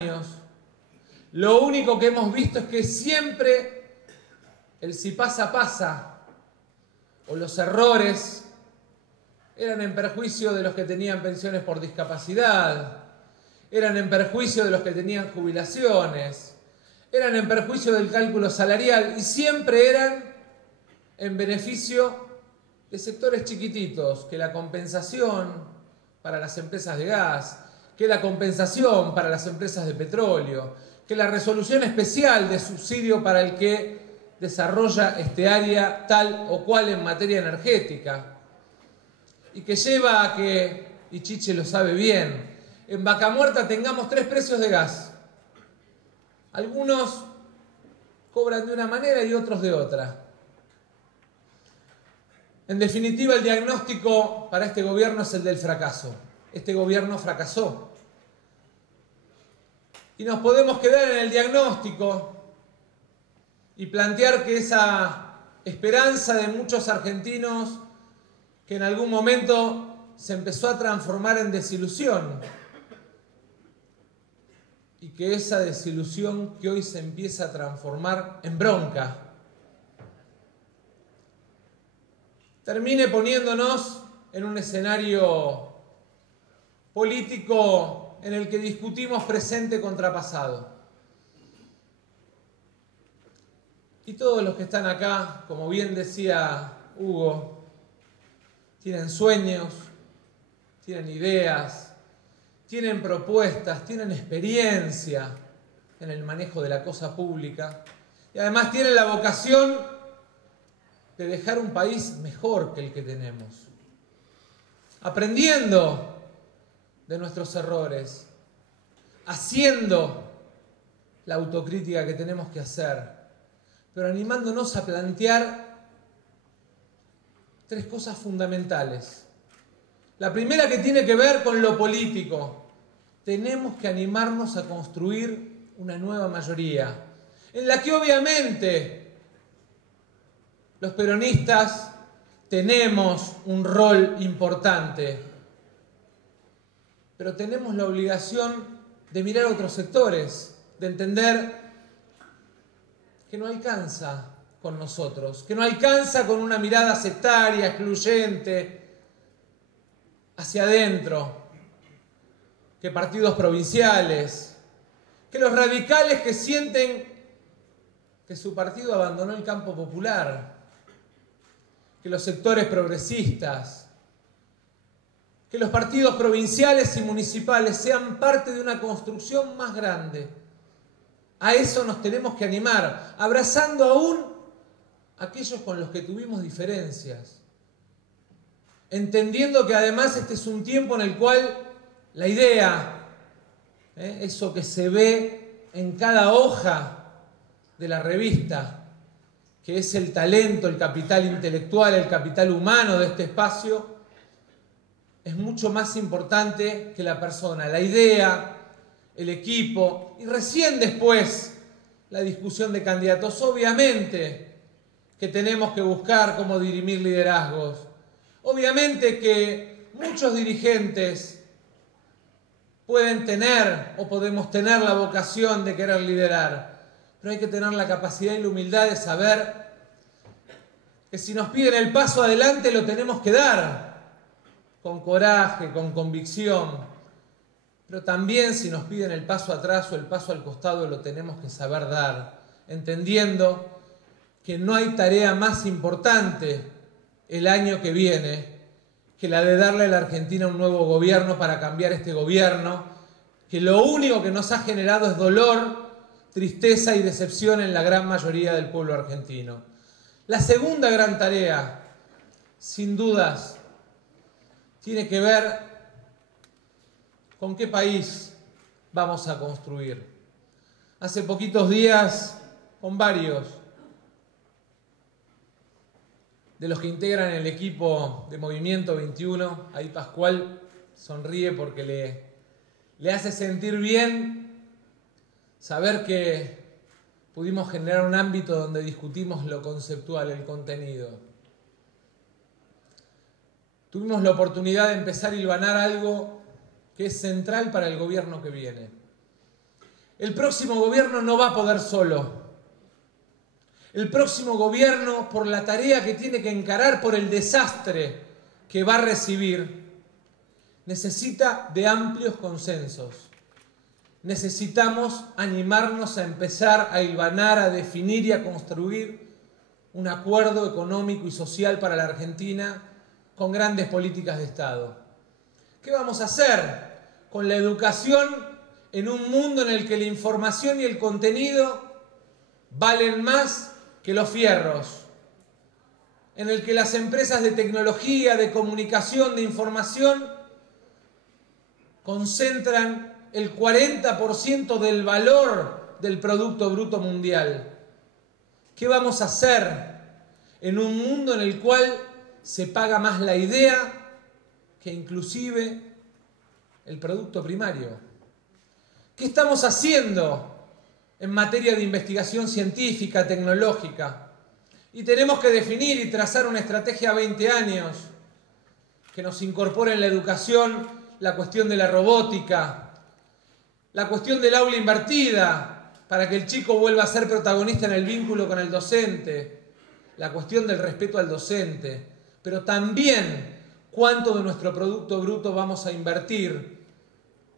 años, lo único que hemos visto es que siempre el si pasa, pasa, o los errores eran en perjuicio de los que tenían pensiones por discapacidad, eran en perjuicio de los que tenían jubilaciones, eran en perjuicio del cálculo salarial y siempre eran en beneficio de sectores chiquititos, que la compensación para las empresas de gas, que la compensación para las empresas de petróleo, que la resolución especial de subsidio para el que desarrolla este área tal o cual en materia energética, y que lleva a que, y Chiche lo sabe bien, en Vaca Muerta tengamos 3 precios de gas. Algunos cobran de una manera y otros de otra. En definitiva, el diagnóstico para este gobierno es el del fracaso. Este gobierno fracasó. Y nos podemos quedar en el diagnóstico y plantear que esa esperanza de muchos argentinos que en algún momento se empezó a transformar en desilusión y que esa desilusión que hoy se empieza a transformar en bronca termine poniéndonos en un escenario político en el que discutimos presente contra pasado. Y todos los que están acá, como bien decía Hugo, tienen sueños, tienen ideas, tienen propuestas, tienen experiencia en el manejo de la cosa pública y además tienen la vocación de dejar un país mejor que el que tenemos, aprendiendo de nuestros errores, haciendo la autocrítica que tenemos que hacer, pero animándonos a plantear 3 cosas fundamentales. La primera, que tiene que ver con lo político. Tenemos que animarnos a construir una nueva mayoría, en la que obviamente los peronistas tenemos un rol importante, pero tenemos la obligación de mirar a otros sectores, de entender que no alcanza con nosotros, que no alcanza con una mirada sectaria, excluyente, hacia adentro, que partidos provinciales, que los radicales que sienten que su partido abandonó el campo popular, que los sectores progresistas, que los partidos provinciales y municipales sean parte de una construcción más grande. A eso nos tenemos que animar, abrazando aún a aquellos con los que tuvimos diferencias, entendiendo que además este es un tiempo en el cual la idea, eso que se ve en cada hoja de la revista, que es el talento, el capital intelectual, el capital humano de este espacio, es mucho más importante que la persona, la idea, el equipo y recién después la discusión de candidatos. Obviamente que tenemos que buscar cómo dirimir liderazgos. Obviamente que muchos dirigentes pueden tener o podemos tener la vocación de querer liderar, pero hay que tener la capacidad y la humildad de saber que si nos piden el paso adelante lo tenemos que dar con coraje, con convicción, pero también si nos piden el paso atrás o el paso al costado lo tenemos que saber dar, entendiendo que no hay tarea más importante el año que viene que la de darle a la Argentina un nuevo gobierno para cambiar este gobierno, que lo único que nos ha generado es dolor, tristeza y decepción en la gran mayoría del pueblo argentino. La segunda gran tarea, sin dudas, tiene que ver con qué país vamos a construir. Hace poquitos días, con varios de los que integran el equipo de Movimiento 21, ahí Pascual sonríe porque le hace sentir bien saber que pudimos generar un ámbito donde discutimos lo conceptual, el contenido. Tuvimos la oportunidad de empezar a hilvanar algo que es central para el gobierno que viene. El próximo gobierno no va a poder solo. El próximo gobierno, por la tarea que tiene que encarar, por el desastre que va a recibir, necesita de amplios consensos. Necesitamos animarnos a empezar a hilvanar, a definir y a construir un acuerdo económico y social para la Argentina con grandes políticas de Estado. ¿Qué vamos a hacer con la educación en un mundo en el que la información y el contenido valen más que los fierros? En el que las empresas de tecnología, de comunicación, de información concentran el 40% del valor del Producto Bruto Mundial. ¿Qué vamos a hacer en un mundo en el cual se paga más la idea que inclusive el producto primario? ¿Qué estamos haciendo en materia de investigación científica, tecnológica? Y tenemos que definir y trazar una estrategia a 20 años que nos incorpore en la educación la cuestión de la robótica, la cuestión del aula invertida, para que el chico vuelva a ser protagonista en el vínculo con el docente, la cuestión del respeto al docente, pero también cuánto de nuestro Producto Bruto vamos a invertir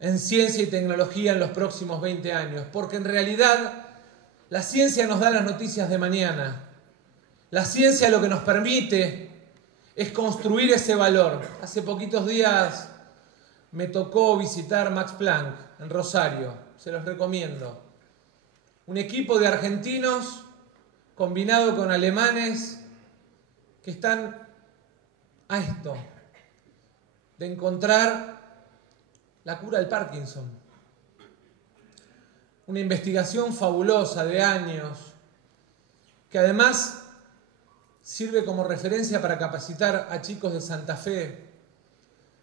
en ciencia y tecnología en los próximos 20 años, porque en realidad la ciencia nos da las noticias de mañana. La ciencia lo que nos permite es construir ese valor. Hace poquitos días me tocó visitar Max Planck en Rosario, se los recomiendo. Un equipo de argentinos combinado con alemanes que están a esto, de encontrar la cura del Parkinson. Una investigación fabulosa de años, que además sirve como referencia para capacitar a chicos de Santa Fe.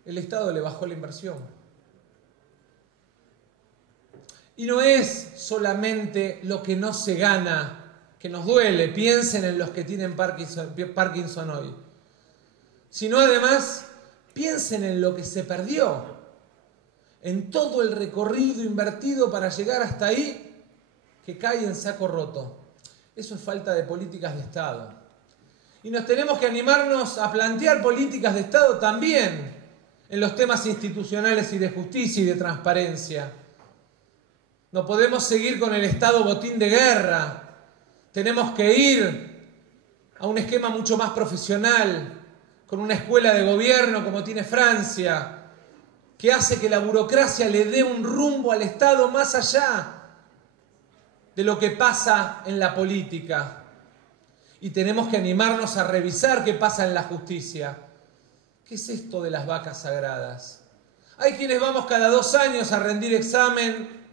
El Estado le bajó la inversión. Y no es solamente lo que no se gana, que nos duele, piensen en los que tienen Parkinson hoy, sino además piensen en lo que se perdió, en todo el recorrido invertido para llegar hasta ahí, que cae en saco roto. Eso es falta de políticas de Estado. Y nos tenemos que animarnos a plantear políticas de Estado también en los temas institucionales y de justicia y de transparencia. No podemos seguir con el Estado botín de guerra. Tenemos que ir a un esquema mucho más profesional, con una escuela de gobierno como tiene Francia, que hace que la burocracia le dé un rumbo al Estado más allá de lo que pasa en la política. Y tenemos que animarnos a revisar qué pasa en la justicia. ¿Qué es esto de las vacas sagradas? Hay quienes vamos cada 2 años a rendir examen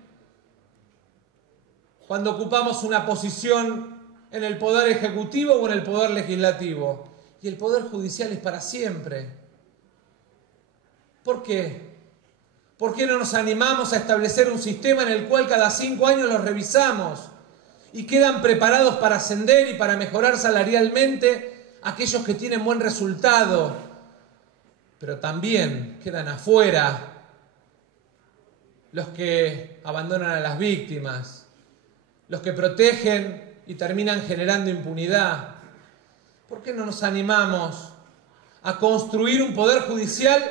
cuando ocupamos una posición en el Poder Ejecutivo o en el Poder Legislativo. Y el Poder Judicial es para siempre. ¿Por qué? ¿Por qué no nos animamos a establecer un sistema en el cual cada 5 años los revisamos y quedan preparados para ascender y para mejorar salarialmente aquellos que tienen buen resultado? Pero también quedan afuera los que abandonan a las víctimas, los que protegen y terminan generando impunidad. ¿Por qué no nos animamos a construir un poder judicial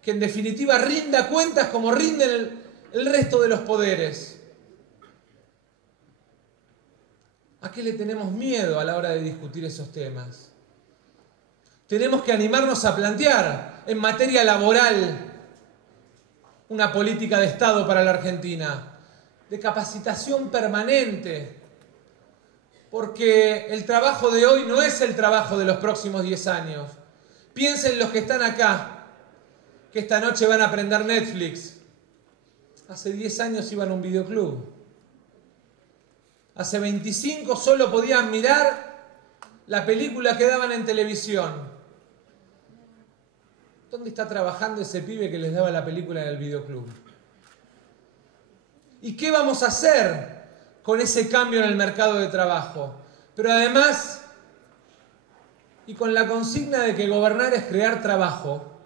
que en definitiva rinda cuentas como rinden el resto de los poderes? ¿A qué le tenemos miedo a la hora de discutir esos temas? Tenemos que animarnos a plantear en materia laboral una política de Estado para la Argentina, de capacitación permanente, porque el trabajo de hoy no es el trabajo de los próximos 10 años. Piensen los que están acá, que esta noche van a aprender Netflix. Hace 10 años iban a un videoclub. Hace 25 solo podían mirar la película que daban en televisión. ¿Dónde está trabajando ese pibe que les daba la película en el videoclub? ¿Y qué vamos a hacer con ese cambio en el mercado de trabajo? Pero además, y con la consigna de que gobernar es crear trabajo,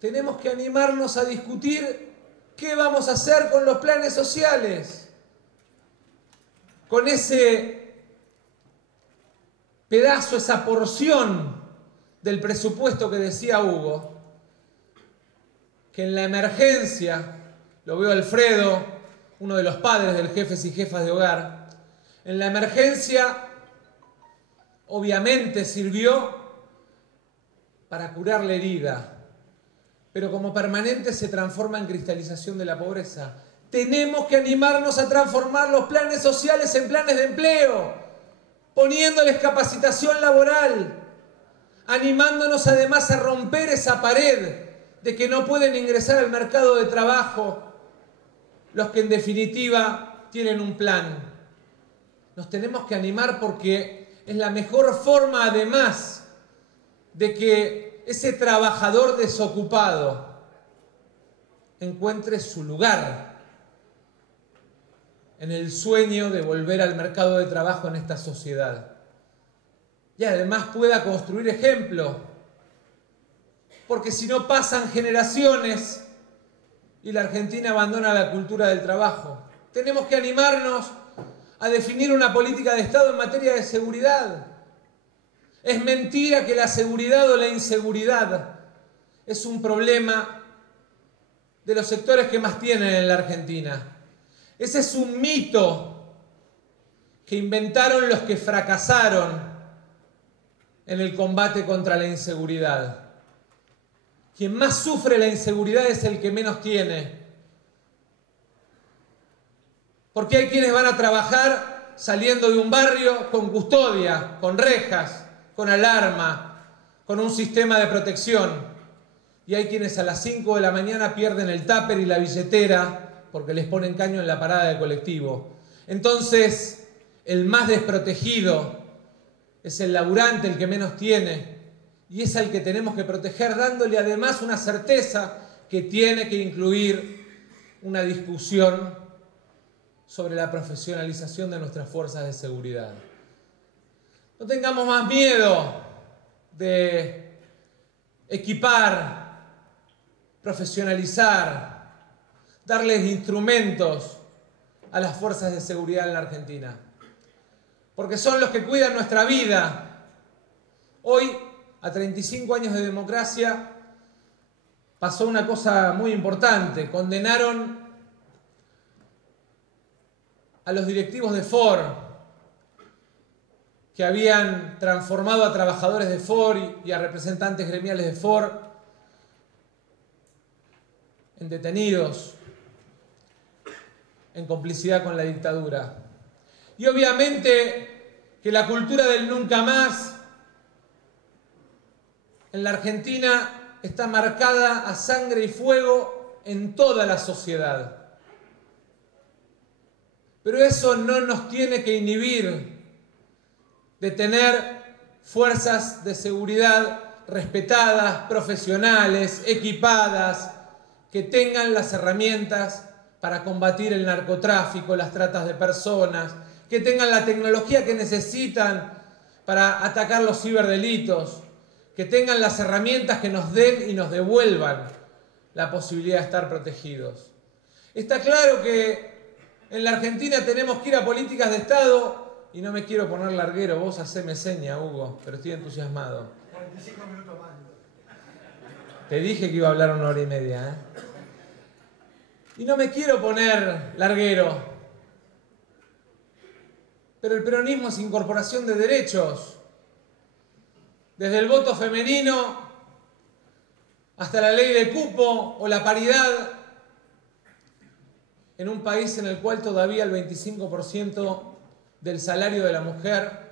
tenemos que animarnos a discutir ¿Qué vamos a hacer con los planes sociales? Con ese pedazo, esa porción del presupuesto que decía Hugo, que en la emergencia, lo veo Alfredo, uno de los padres del jefes y jefas de hogar, en la emergencia obviamente sirvió para curar la herida, pero como permanente se transforma en cristalización de la pobreza. Tenemos que animarnos a transformar los planes sociales en planes de empleo, poniéndoles capacitación laboral, animándonos además a romper esa pared de que no pueden ingresar al mercado de trabajo los que en definitiva tienen un plan. Nos tenemos que animar porque es la mejor forma además de que ese trabajador desocupado encuentre su lugar en el sueño de volver al mercado de trabajo en esta sociedad. Y además pueda construir ejemplo, porque si no pasan generaciones y la Argentina abandona la cultura del trabajo. Tenemos que animarnos a definir una política de Estado en materia de seguridad. Es mentira que la seguridad o la inseguridad es un problema de los sectores que más tienen en la Argentina. Ese es un mito que inventaron los que fracasaron en el combate contra la inseguridad. Quien más sufre la inseguridad es el que menos tiene. Porque hay quienes van a trabajar saliendo de un barrio con custodia, con rejas, con alarma, con un sistema de protección. Y hay quienes a las 5 de la mañana pierden el tupper y la billetera porque les ponen caño en la parada de colectivo. Entonces, el más desprotegido es el laburante, el que menos tiene. Y es al que tenemos que proteger, dándole además una certeza que tiene que incluir una discusión sobre la profesionalización de nuestras fuerzas de seguridad. No tengamos más miedo de equipar, profesionalizar, darles instrumentos a las fuerzas de seguridad en la Argentina, porque son los que cuidan nuestra vida. Hoy, a 35 años de democracia, pasó una cosa muy importante. Condenaron a los directivos de Ford, que habían transformado a trabajadores de Ford y a representantes gremiales de Ford en detenidos, en complicidad con la dictadura. Y obviamente que la cultura del nunca más en la Argentina está marcada a sangre y fuego en toda la sociedad. Pero eso no nos tiene que inhibir de tener fuerzas de seguridad respetadas, profesionales, equipadas, que tengan las herramientas para combatir el narcotráfico, las tratas de personas, que tengan la tecnología que necesitan para atacar los ciberdelitos, que tengan las herramientas que nos den y nos devuelvan la posibilidad de estar protegidos. Está claro que en la Argentina tenemos que ir a políticas de Estado, y no me quiero poner larguero, vos haceme seña, Hugo, pero estoy entusiasmado. 45 minutos más. Te dije que iba a hablar 1 hora y media, ¿eh? Y no me quiero poner larguero, pero el peronismo es incorporación de derechos. Desde el voto femenino hasta la ley de cupo o la paridad, en un país en el cual todavía el 25% del salario de la mujer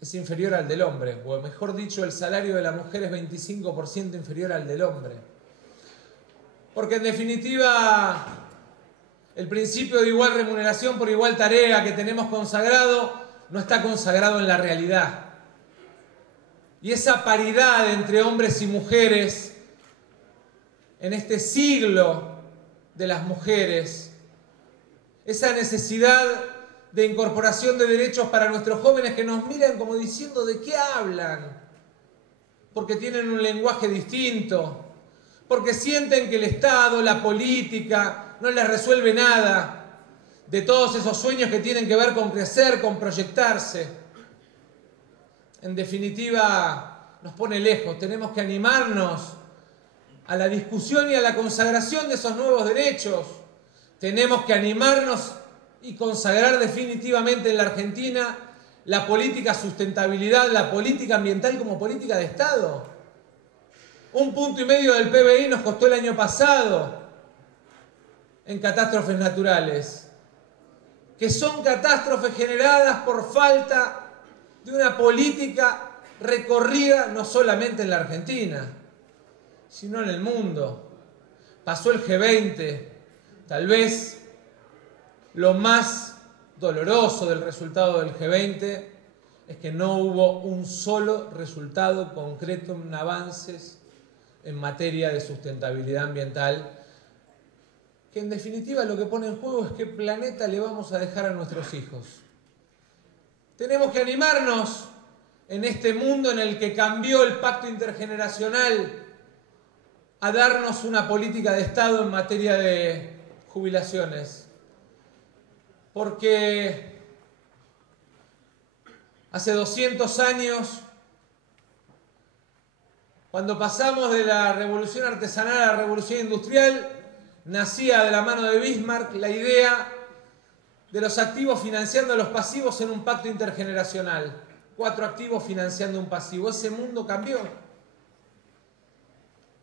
es inferior al del hombre, o mejor dicho, el salario de la mujer es 25% inferior al del hombre. Porque en definitiva, el principio de igual remuneración por igual tarea que tenemos consagrado, no está consagrado en la realidad. Y esa paridad entre hombres y mujeres en este siglo de las mujeres, esa necesidad de incorporación de derechos para nuestros jóvenes que nos miran como diciendo ¿de qué hablan? Porque tienen un lenguaje distinto, porque sienten que el Estado, la política, no les resuelve nada de todos esos sueños que tienen que ver con crecer, con proyectarse. En definitiva, nos pone lejos. Tenemos que animarnos a la discusión y a la consagración de esos nuevos derechos. Tenemos que animarnos y consagrar definitivamente en la Argentina la política sustentabilidad, la política ambiental como política de Estado. 1,5 puntos del PBI nos costó el año pasado en catástrofes naturales, que son catástrofes generadas por falta de una política recorrida no solamente en la Argentina, sino en el mundo. Pasó el G20, tal vez lo más doloroso del resultado del G20 es que no hubo un solo resultado concreto en avances en materia de sustentabilidad ambiental, que en definitiva lo que pone en juego es qué planeta le vamos a dejar a nuestros hijos. Tenemos que animarnos en este mundo en el que cambió el pacto intergeneracional a darnos una política de Estado en materia de jubilaciones. Porque hace 200 años, cuando pasamos de la revolución artesanal a la revolución industrial, nacía de la mano de Bismarck la idea de los activos financiando a los pasivos en un pacto intergeneracional. 4 activos financiando un pasivo. Ese mundo cambió.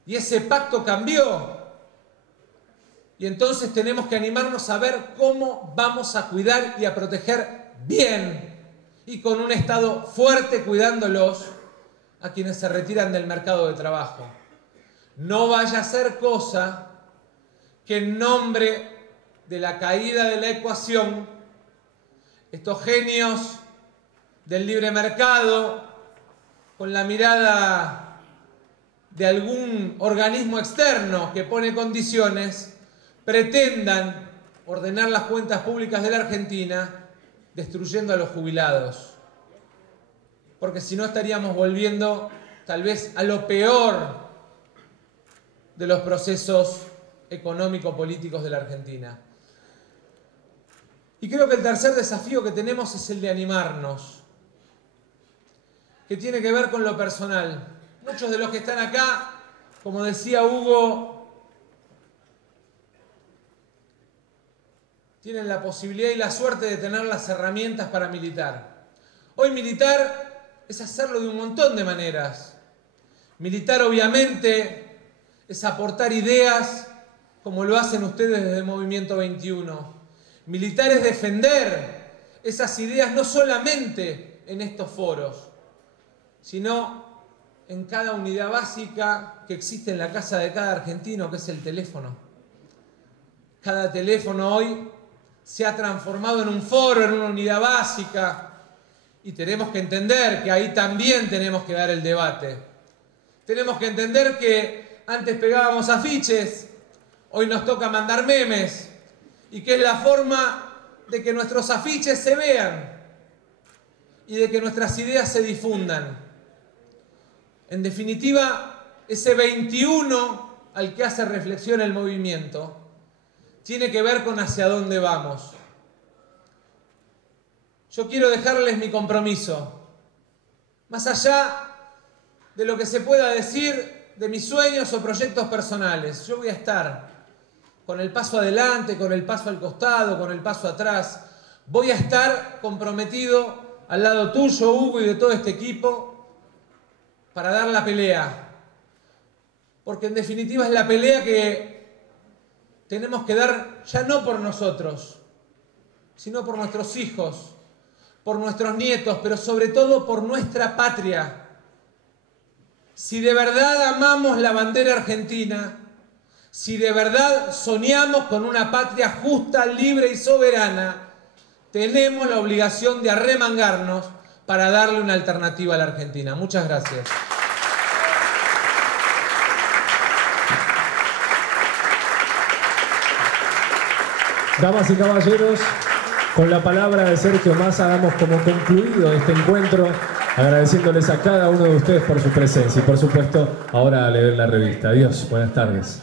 Y ese pacto cambió. Y entonces tenemos que animarnos a ver cómo vamos a cuidar y a proteger bien y con un Estado fuerte cuidándolos a quienes se retiran del mercado de trabajo. No vaya a ser cosa que en nombre de la caída de la ecuación, estos genios del libre mercado, con la mirada de algún organismo externo que pone condiciones, pretendan ordenar las cuentas públicas de la Argentina destruyendo a los jubilados. Porque si no estaríamos volviendo tal vez a lo peor de los procesos económico-políticos de la Argentina. Y creo que el tercer desafío que tenemos es el de animarnos, que tiene que ver con lo personal. Muchos de los que están acá, como decía Hugo, tienen la posibilidad y la suerte de tener las herramientas para militar. Hoy militar es hacerlo de un montón de maneras. Militar obviamente es aportar ideas como lo hacen ustedes desde Movimiento 21. Militar es defender esas ideas no solamente en estos foros, sino en cada unidad básica que existe en la casa de cada argentino, que es el teléfono. Cada teléfono hoy se ha transformado en un foro, en una unidad básica, y tenemos que entender que ahí también tenemos que dar el debate. Tenemos que entender que antes pegábamos afiches, hoy nos toca mandar memes, y que es la forma de que nuestros afiches se vean y de que nuestras ideas se difundan. En definitiva, ese 21 al que hace reflexión el movimiento tiene que ver con hacia dónde vamos. Yo quiero dejarles mi compromiso. Más allá de lo que se pueda decir de mis sueños o proyectos personales, yo voy a estar con el paso adelante, con el paso al costado, con el paso atrás. Voy a estar comprometido al lado tuyo, Hugo, y de todo este equipo para dar la pelea. Porque en definitiva es la pelea que tenemos que dar ya no por nosotros, sino por nuestros hijos, por nuestros nietos, pero sobre todo por nuestra patria. Si de verdad amamos la bandera argentina, si de verdad soñamos con una patria justa, libre y soberana, tenemos la obligación de arremangarnos para darle una alternativa a la Argentina. Muchas gracias. Damas y caballeros, con la palabra de Sergio Massa damos como concluido este encuentro Agradeciéndoles a cada uno de ustedes por su presencia y por supuesto ahora a leer la revista. Adiós, buenas tardes.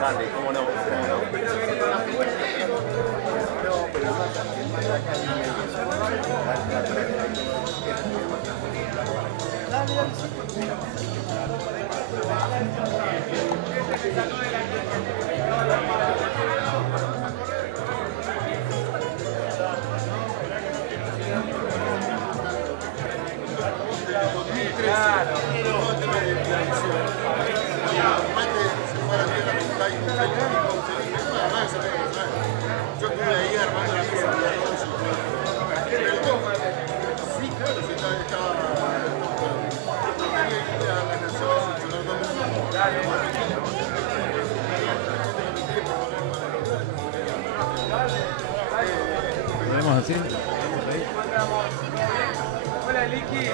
Dale, cómo no, yo estuve ahí armando la mesa. Sí, claro, sí, estaba ¿Lo vemos así? Hola, Licky.